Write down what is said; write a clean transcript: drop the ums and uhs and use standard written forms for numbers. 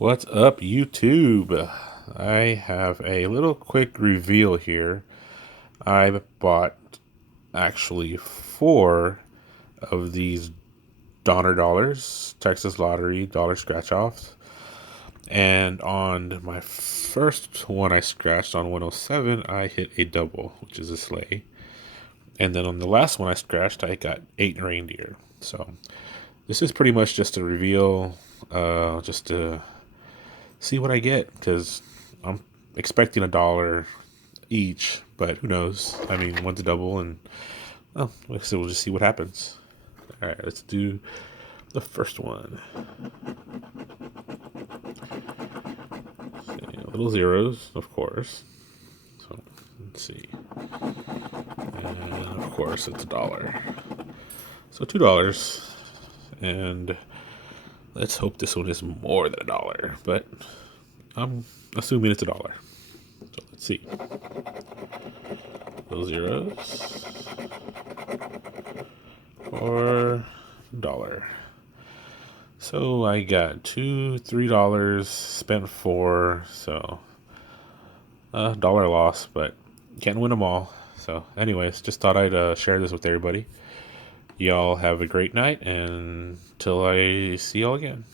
What's up, YouTube? I have a little quick reveal here. I bought actually four of these Donner Dollars, Texas Lottery Dollar Scratch Offs. And on my first one I scratched on 107, I hit a double, which is a sleigh. And then on the last one I scratched, I got 8 reindeer. So this is pretty much just a reveal, just to see what I get, because I'm expecting $1 each, but who knows? I mean, one's a double, and well, like I said, we'll just see what happens. All right, let's do the first one. Okay, little zeros, of course. So let's see, and of course it's $1. So $2, and let's hope this one is more than $1. But I'm assuming it's $1. So let's see. Little zeros. For $1. So I got $3, spent $4, so $1 loss, but can't win them all. So, anyways, just thought I'd share this with everybody. Y'all have a great night, and till I see y'all again.